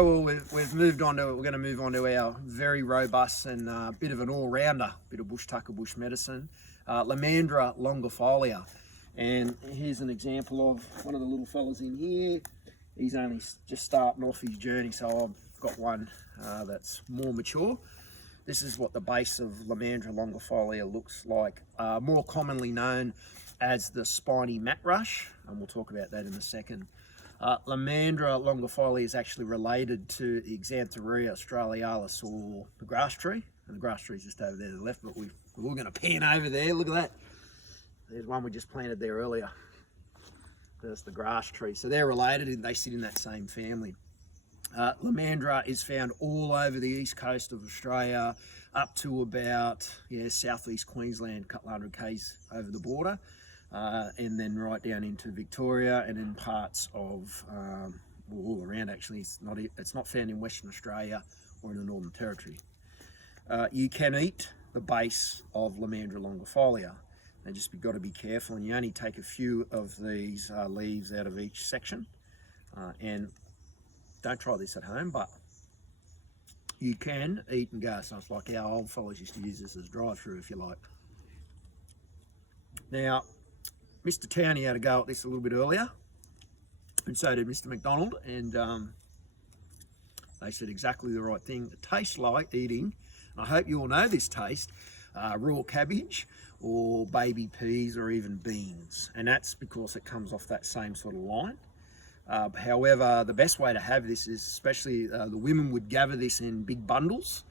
Well, we've moved on to, we're going to move on to our very robust and bit of an all-rounder, bit of bush tucker, bush medicine, Lomandra longifolia. And here's an example of one of the little fellas in here. He's only just starting off his journey, so I've got one that's more mature. This is what the base of Lomandra longifolia looks like, more commonly known as the spiny mat rush, and we'll talk about that in a second. Lomandra longifolia is actually related to Xanthorrhoea australialis, or the grass tree, and the grass tree is just over there to the left, but we're going to pan over there. Look at that. There's one we just planted there earlier. There's the grass tree. So they're related and they sit in that same family. Lomandra is found all over the east coast of Australia, up to about southeast Queensland, a couple hundred k's over the border, and then right down into Victoria and in parts of all around. Actually, it's not found in Western Australia or in the Northern Territory. You can eat the base of Lomandra longifolia, and just got to be careful, and you only take a few of these leaves out of each section, and don't try this at home, but you can eat and go. So it's like our old fellas used to use this as drive-through, if you like. Now, Mr. Towney had a go at this a little bit earlier, and so did Mr. McDonald, and they said exactly the right thing. It tastes like eating, and I hope you all know this taste, raw cabbage or baby peas or even beans, and that's because it comes off that same sort of line. However, the best way to have this is, especially the women would gather this in big bundles.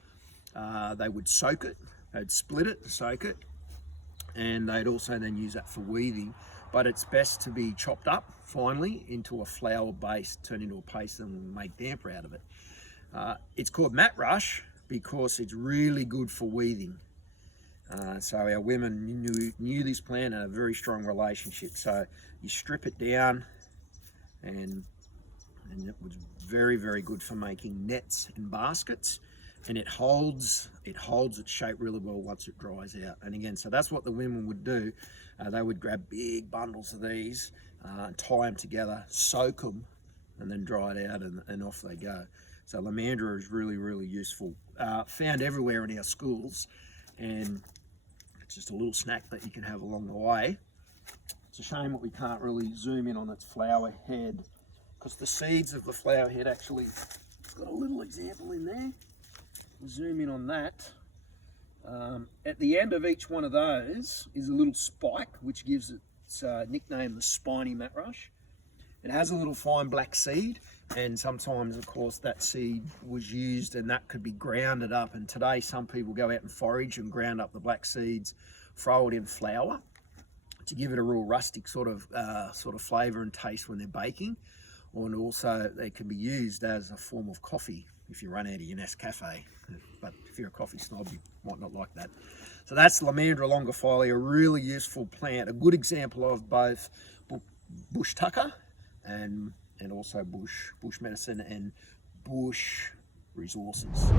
They would soak it, they'd split it, soak it, and they'd also then use that for weaving. But it's best to be chopped up finely into a flour base, turn into a paste, and make damper out of it. It's called mat rush because it's really good for weaving. So our women knew this plant and a very strong relationship. So you strip it down, and it was very, very good for making nets and baskets, and it holds its shape really well once it dries out. And again, so that's what the women would do. They would grab big bundles of these, tie them together, soak them, and then dry it out, and off they go. So Lomandra is really, really useful. Found everywhere in our schools, and it's just a little snack that you can have along the way. It's a shame that we can't really zoom in on its flower head, because the seeds of the flower head actually got a little example in there. Zoom in on that. At the end of each one of those is a little spike, which gives its nickname the spiny mat rush. It has a little fine black seed, and sometimes, of course, that seed was used and that could be grounded up. And today, some people go out and forage and ground up the black seeds, throw it in flour to give it a real rustic sort of flavour and taste when they're baking. And also, they can be used as a form of coffee if you run out of your Nescafe. But if you're a coffee snob, you might not like that. So that's Lomandra longifolia, a really useful plant, a good example of both bush tucker and also bush medicine and bush resources.